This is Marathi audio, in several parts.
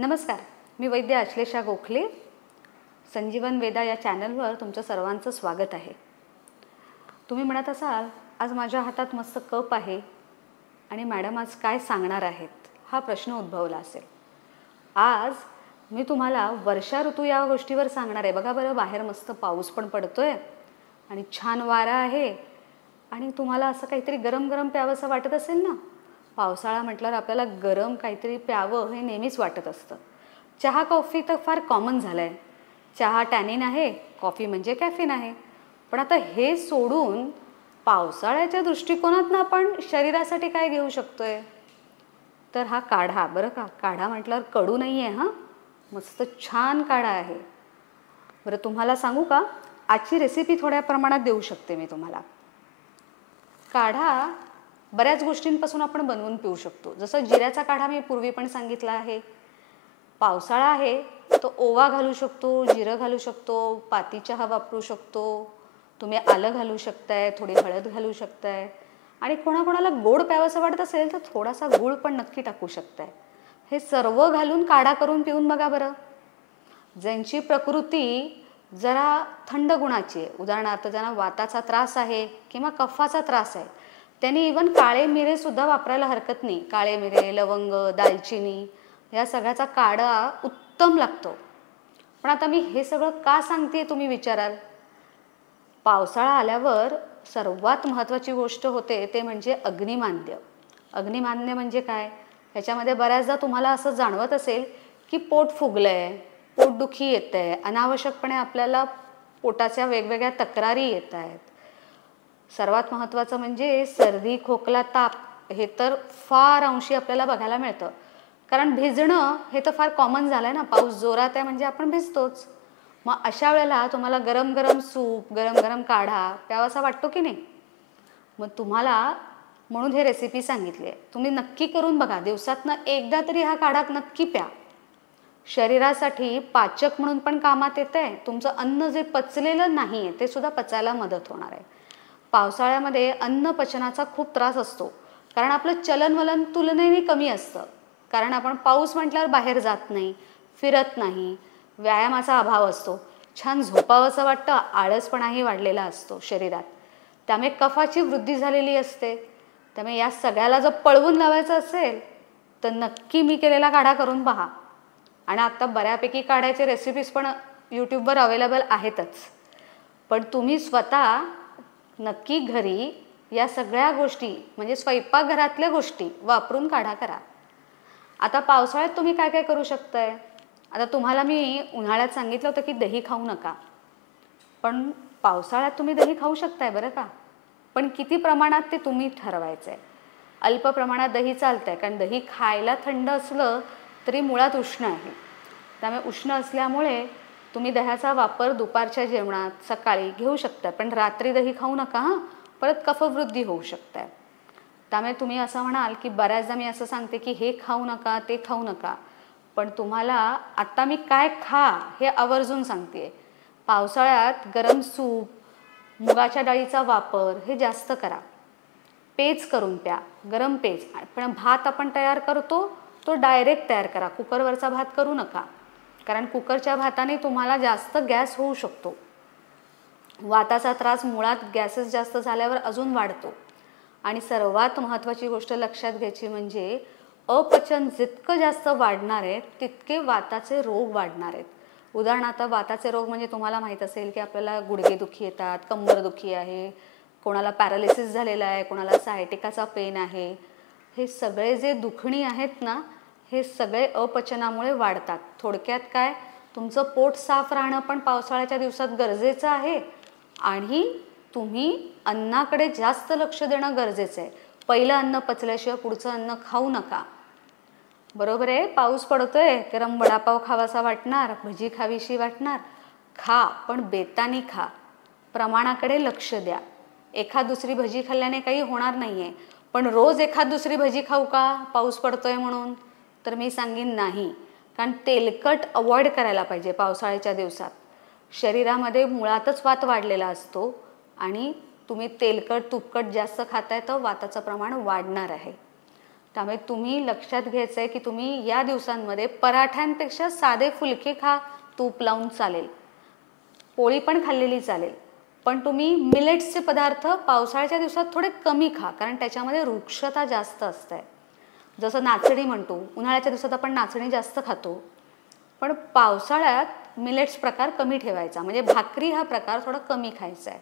नमस्कार, मी वैद्य अश्लेषा गोखले. संजीवन वेदा या चॅनलवर तुमचं सर्वांचं स्वागत आहे. तुम्ही म्हणत असाल, आज माझ्या हातात मस्त कप आहे आणि मॅडम आज काय सांगणार आहेत, हा प्रश्न उद्भवला असेल. आज मी तुम्हाला वर्षा ऋतू या गोष्टीवर सांगणार आहे. बघा बरं, बाहेर मस्त पाऊस पण पडतोय आणि छान वारा आहे आणि तुम्हाला असं काहीतरी गरम गरम प्यावंसं वाटत असेल ना. पावसाळा म्हटल्यावर आपल्याला गरम काहीतरी प्यावं हे नेहमीच वाटत असतं. चहा कॉफी तर फार कॉमन झालं आहे. चहा टॅनिन आहे, कॉफी म्हणजे कॅफीन आहे. पण आता हे सोडून पावसाळ्याच्या दृष्टिकोनातून आपण शरीरासाठी काय घेऊ शकतोय, तर हा काढा. बरं का, काढा म्हटल्यावर कडू नाही आहे. हां, मस्त छान काढा आहे. बरं, तुम्हाला सांगू का, आजची रेसिपी थोड्या प्रमाणात देऊ शकते मी तुम्हाला. काढा बऱ्याच गोष्टींपासून आपण बनवून पिऊ शकतो. जसं जिऱ्याचा काढा मी पूर्वी पण सांगितला आहे. पावसाळा आहे तो ओवा घालू शकतो, जिरं घालू शकतो, पाती चहा वापरू शकतो, तुम्ही आलं घालू शकताय, थोडी हळद घालू शकताय आणि कोणाकोणाला गोड प्यावंसं वाटत असेल तर थोडासा गूळ पण नक्की टाकू शकताय. हे सर्व घालून काढा करून पिऊन बघा बरं. ज्यांची प्रकृती जरा थंड गुणाची आहे, उदाहरणार्थ ज्यांना वाताचा त्रास आहे किंवा कफाचा त्रास आहे, त्यांनी इवन काळे मिरे सुद्धा वापरायला हरकत नाही. काळे मिरे, लवंग, दालचिनी या सगळ्याचा काढा उत्तम लागतो. पण आता मी हे सगळं का सांगते तुम्ही विचाराल. पावसाळा आल्यावर सर्वात महत्त्वाची गोष्ट होते ते म्हणजे अग्निमांद्य. अग्निमांद्य म्हणजे काय, ह्याच्यामध्ये बऱ्याचदा तुम्हाला असं जाणवत असेल की पोट फुगलंय, पोटदुखी येत आहे, अनावश्यकपणे आपल्याला पोटाच्या वेगवेगळ्या तक्रारी येत आहेत. सर्वात महत्त्वाचं म्हणजे सर्दी, खोकला, ताप हे तर फार अंशी आपल्याला बघायला मिळतं. कारण भिजणं हे तर फार कॉमन झालं आहे ना. पाऊस जोरात आहे म्हणजे आपण भिजतोच. मग अशा वेळेला तुम्हाला गरम गरम सूप, गरम गरम काढा प्यावासा वाटतो की नाही. मग तुम्हाला म्हणून हे रेसिपी सांगितली आहे. तुम्ही नक्की करून बघा. दिवसातनं एकदा तरी हा काढा नक्की प्या. शरीरासाठी पाचक म्हणून पण कामात येत आहे. तुमचं अन्न जे पचलेलं नाही आहे ते सुद्धा पचायला मदत होणार आहे. पावसाळ्यामध्ये अन्न पचनाचा खूप त्रास असतो, कारण आपलं चलनवलन तुलनेने कमी असतं. कारण आपण पाऊस म्हटल्यावर बाहेर जात नाही, फिरत नाही, व्यायामाचा अभाव असतो, छान झोपावंसं वाटतं, आळसपणाही वाढलेला असतो शरीरात. त्यामुळे कफाची वृद्धी झालेली असते. त्यामुळे या सगळ्याला जर पळवून लावायचं असेल तर नक्की मी केलेला काढा करून पहा. आणि आता बऱ्यापैकी काढ्याचे रेसिपीज पण यूट्यूबवर अवेलेबल आहेतच. पण तुम्ही स्वतः नक्की घरी या सगळ्या गोष्टी म्हणजे स्वयंपाकघरातल्या गोष्टी वापरून काढा करा. आता पावसाळ्यात तुम्ही काय काय करू शकताय. आता तुम्हाला मी उन्हाळ्यात सांगितलं होतं की दही खाऊ नका, पण पावसाळ्यात तुम्ही दही खाऊ शकताय बरं का. पण किती प्रमाणात ते तुम्ही ठरवायचं आहे. अल्प प्रमाणात दही चालतं आहे, कारण दही खायला थंड असलं तरी मुळात उष्ण आहे. त्यामुळे उष्ण असल्यामुळे तुम्ही दह्याचा वापर दुपारच्या जेवणात, सकाळी घेऊ शकता, पण रात्री दही खाऊ नका हां, परत कफवृद्धी होऊ शकते. त्यामुळे तुम्ही असं म्हणाल की बऱ्याचदा मी असं सांगते की हे खाऊ नका, ते खाऊ नका, पण तुम्हाला आत्ता मी काय खा हे आवर्जून सांगते. पावसाळ्यात गरम सूप, मुगाच्या डाळीचा वापर हे जास्त करा. पेज करून प्या, गरम पेज. पण भात आपण तयार करतो तो डायरेक्ट तयार करा, कुकरवरचा भात करू नका, कारण कुकरच्या भाताने तुम्हाला जास्त गॅस होऊ शकतो. वाताचा त्रास मुळात गॅसेस जास्त झाल्यावर अजून वाढतो. आणि सर्वात महत्त्वाची गोष्ट लक्षात घ्यायची म्हणजे अपचन जितकं जास्त वाढणार आहे तितके वाताचे रोग वाढणार आहेत. उदाहरणार्थ वाताचे रोग म्हणजे तुम्हाला माहीत असेल की आपल्याला गुडघेदुखी येतात, कंबरदुखी आहे, कोणाला पॅरालिसिस झालेला आहे, कोणाला सायटिकाचा पेन आहे. हे सगळे जे दुखणी आहेत ना, हे सगळे अपचनामुळे वाढतात. थोडक्यात काय, तुमचं पोट साफ राहणं पण पावसाळ्याच्या दिवसात गरजेचं आहे आणि तुम्ही अन्नाकडे जास्त लक्ष देणं गरजेचं आहे. पहिलं अन्न पचल्याशिवाय पुढचं अन्न खाऊ नका. बरोबर आहे, पाऊस पडतोय, गरम वडापाव खावासा वाटणार, भजी खावीशी वाटणार, खा, पण बेतानी खा. प्रमाणाकडे लक्ष द्या. एखाद दुसरी भजी खाल्ल्याने काही होणार नाही आहे, पण रोज एखाद दुसरी भजी खाऊ का पाऊस पडतोय म्हणून, तर मी सांगेन नाही. कारण तेलकट अवॉइड करायला पाहिजे पावसाळ्याच्या दिवसात. शरीरामध्ये मुळातच वात वाढलेला असतो आणि तुम्ही तेलकट तुपकट जास्त खाताय तर वाताचं प्रमाण वाढणार आहे. त्यामुळे तुम्ही लक्षात घ्यायचं आहे की तुम्ही या दिवसांमध्ये पराठ्यांपेक्षा साधे फुलके खा, तूप लावून चालेल, पोळी पण खाल्लेली चालेल, पण तुम्ही मिलेट्सचे पदार्थ पावसाळ्याच्या दिवसात थोडे कमी खा, कारण त्याच्यामध्ये वृक्षता जास्त असते. जसं नाचणी म्हणतो, उन्हाळ्याच्या दिवसात आपण नाचणी जास्त खातो, पण पावसाळ्यात मिलेट्स प्रकार कमी ठेवायचा, म्हणजे भाकरी हा प्रकार थोडा कमी खायचा आहे.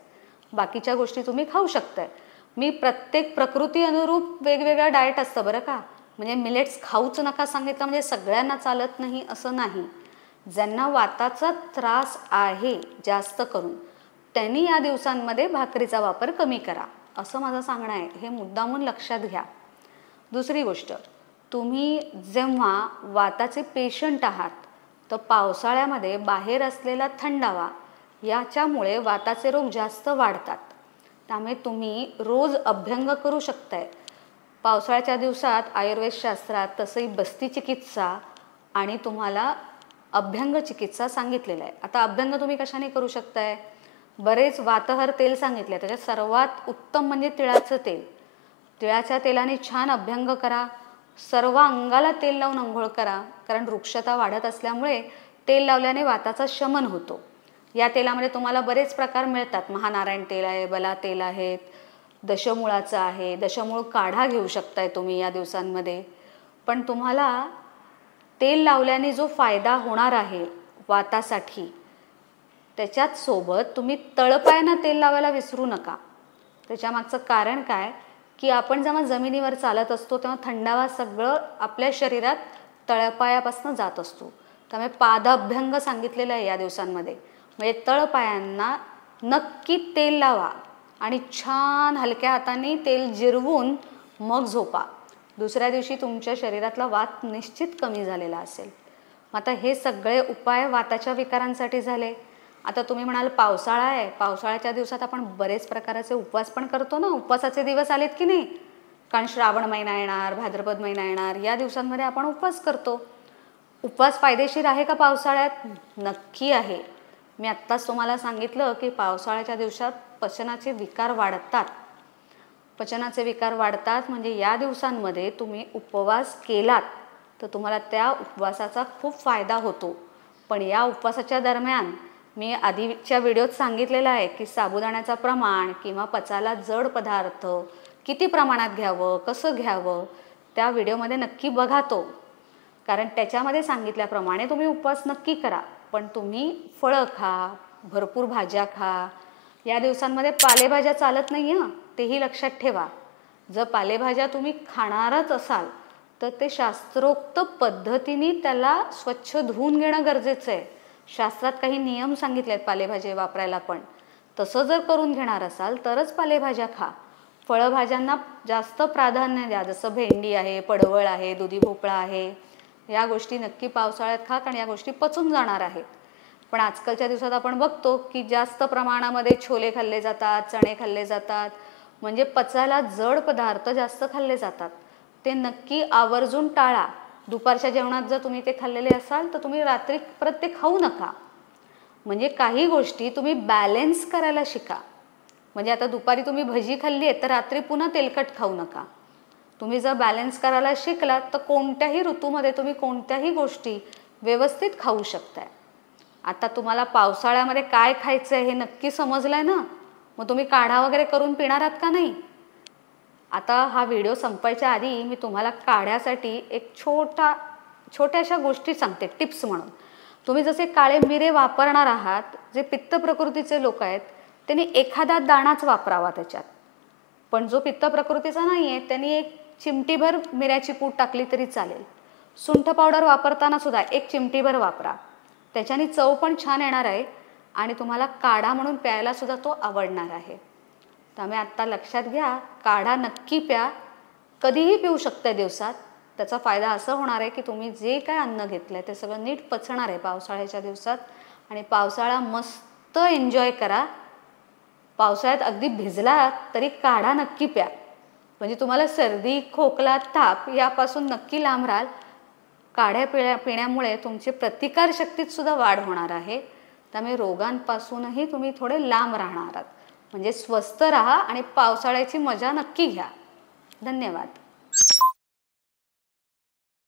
बाकीच्या गोष्टी तुम्ही खाऊ शकताय. मी प्रत्येक प्रकृती अनुरूप वेगवेगळा डाएट असतं बरं का, म्हणजे मिलेट्स खाऊच नका सांगितलं म्हणजे सगळ्यांना चालत नाही असं नाही. ज्यांना वाताचा त्रास आहे जास्त करून, त्यांनी या दिवसांमध्ये भाकरीचा वापर कमी करा, असं माझं सांगणं आहे. हे मुद्दामून लक्षात घ्या. दुसरी गोष्ट, तुम्ही जेव्हा वाताचे पेशंट आहात, तर पावसाळ्यामध्ये बाहेर असलेला थंडावा याच्यामुळे वाताचे रोग जास्त वाढतात. त्यामुळे तुम्ही रोज अभ्यंग करू शकताय. पावसाळ्याच्या दिवसात आयुर्वेदशास्त्रात तसंही बस्ती चिकित्सा आणि तुम्हाला अभ्यंग चिकित्सा सांगितलेलं आहे. आता अभ्यंग तुम्ही कशाने करू शकताय? बरेच वातहर तेल सांगितले, त्याच्यात सर्वात उत्तम म्हणजे तिळाचं तेल. तिळाच्या तेलाने छान अभ्यंग करा, सर्व अंगाला तेल लावून अंघोळ करा, कारण वृक्षता वाढत असल्यामुळे तेल लावल्याने वाताचा शमन होतो. या तेलामध्ये तुम्हाला बरेच प्रकार मिळतात. महानारायण तेल आहे, बला तेल आहेत, दशमूळाचं आहे, दशमूळ काढा घेऊ शकताय तुम्ही या दिवसांमध्ये. पण तुम्हाला तेल लावल्याने जो फायदा होणार आहे वातासाठी, त्याच्यात सोबत तुम्ही तळपायांना तेल लावायला विसरू नका. त्याच्यामागचं कारण काय की आपण जेव्हा जमिनीवर चालत असतो तेव्हा थंडावा सगळं आपल्या शरीरात तळपायापासून जात असतो. त्यामुळे पादाभ्यंग सांगितलेलं आहे या दिवसांमध्ये. म्हणजे तळपायांना नक्की तेल लावा आणि छान हलक्या हाताने तेल जिरवून मग झोपा. दुसऱ्या दिवशी तुमच्या शरीरातला वात निश्चित कमी झालेला असेल. आता हे सगळे उपाय वाताच्या विकारांसाठी झाले. आता तुम्ही म्हणाल पावसाळा आहे, पावसाळ्याच्या दिवसात आपण बरेच प्रकारचे उपवास पण करतो ना. उपवासाचे दिवस आलेत की नाही? कारण श्रावण महिना येणार, भाद्रपद महिना येणार, या दिवसांमध्ये आपण उपवास करतो. उपवास फायदेशीर आहे का पावसाळ्यात? नक्की आहे. मी आत्ताच तुम्हाला सांगितलं की पावसाळ्याच्या दिवसात पचनाचे विकार वाढतात. पचनाचे विकार वाढतात म्हणजे या दिवसांमध्ये तुम्ही उपवास केलात तर तुम्हाला त्या उपवासाचा खूप फायदा होतो. पण या उपवासाच्या दरम्यान मी आधीच्या व्हिडिओत सांगितलेलं आहे की साबुदाण्याचं प्रमाण किंवा पचायला जड पदार्थ किती प्रमाणात घ्यावं, कसं घ्यावं, त्या व्हिडिओमध्ये नक्की बघा तो. कारण त्याच्यामध्ये सांगितल्याप्रमाणे तुम्ही उपवास नक्की करा. पण तुम्ही फळं खा, भरपूर भाज्या खा. या दिवसांमध्ये पालेभाज्या चालत नाही हं, तेही लक्षात ठेवा. जर पालेभाज्या तुम्ही खाणारच असाल तर ते शास्त्रोक्त पद्धतीने त्याला स्वच्छ धुवून घेणं गरजेचं आहे. शास्त्रात काही नियम सांगितले आहेत पालेभाज्या वापरायला, पण तसं जर करून घेणार असाल तरच पालेभाज्या खा. फळभाज्यांना जास्त प्राधान्य द्या, जसं भेंडी आहे, पडवळ आहे, दुधी भोपळा आहे. या गोष्टी नक्की पावसाळ्यात खा, कारण या गोष्टी पचून जाणार आहेत. पण आजकालच्या दिवसात आपण बघतो की जास्त प्रमाणामध्ये छोले खाल्ले जातात, चणे खाल्ले जातात, म्हणजे पचायला जड पदार्थ जास्त खाल्ले जातात. ते नक्की आवर्जून टाळा. दुपारच्या जेवणात जर तुम्ही ते खाल्लेले असाल तर तुम्ही रात्री परत ते खाऊ नका. म्हणजे काही गोष्टी तुम्ही बॅलेन्स करायला शिका. म्हणजे आता दुपारी तुम्ही भजी खाल्ली आहे तर रात्री पुन्हा तेलकट खाऊ नका. तुम्ही जर बॅलेन्स करायला शिकलात तर कोणत्याही ऋतूमध्ये तुम्ही कोणत्याही गोष्टी व्यवस्थित खाऊ शकताय. आता तुम्हाला पावसाळ्यामध्ये काय खायचं आहे हे नक्की समजलंय ना? मग तुम्ही काढा वगैरे करून पिणार आहात का नाही? आता हा व्हिडिओ संपायच्या आधी मी तुम्हाला काढ्यासाठी एक छोट्याशा गोष्टी सांगते, टिप्स म्हणून. तुम्ही जसे काळे मिरे वापरणार आहात, जे पित्त प्रकृतीचे लोक आहेत त्यांनी एखादा दाणाच वापरावा त्याच्यात. पण जो पित्त प्रकृतीचा नाही आहे त्यांनी एक चिमटीभर मिऱ्याची पूड टाकली तरी चालेल. सुंठ पावडर वापरताना सुद्धा एक चिमटीभर वापरा. त्याच्याने चव पण छान येणार आहे आणि तुम्हाला काढा म्हणून प्यायला सुद्धा तो आवडणार आहे. त्यामुळे आत्ता लक्षात घ्या, काढा नक्की प्या. कधीही पिऊ शकता दिवसात. त्याचा फायदा असं होणार आहे की तुम्ही जे काय अन्न घेतलं आहे ते सगळं नीट पचणार आहे पावसाळ्याच्या दिवसात. आणि पावसाळा मस्त एन्जॉय करा. पावसाळ्यात अगदी भिजलात तरी काढा नक्की प्या. म्हणजे तुम्हाला सर्दी, खोकला, ताप यापासून नक्की लांब राहाल. काढ्या पिण्यामुळे तुमची प्रतिकारशक्तीत सुद्धा वाढ होणार आहे. त्यामुळे रोगांपासूनही तुम्ही थोडे लांब राहणार आहात. म्हणजे स्वस्थ राहा आणि पावसाळ्याची मजा नक्की घ्या. धन्यवाद.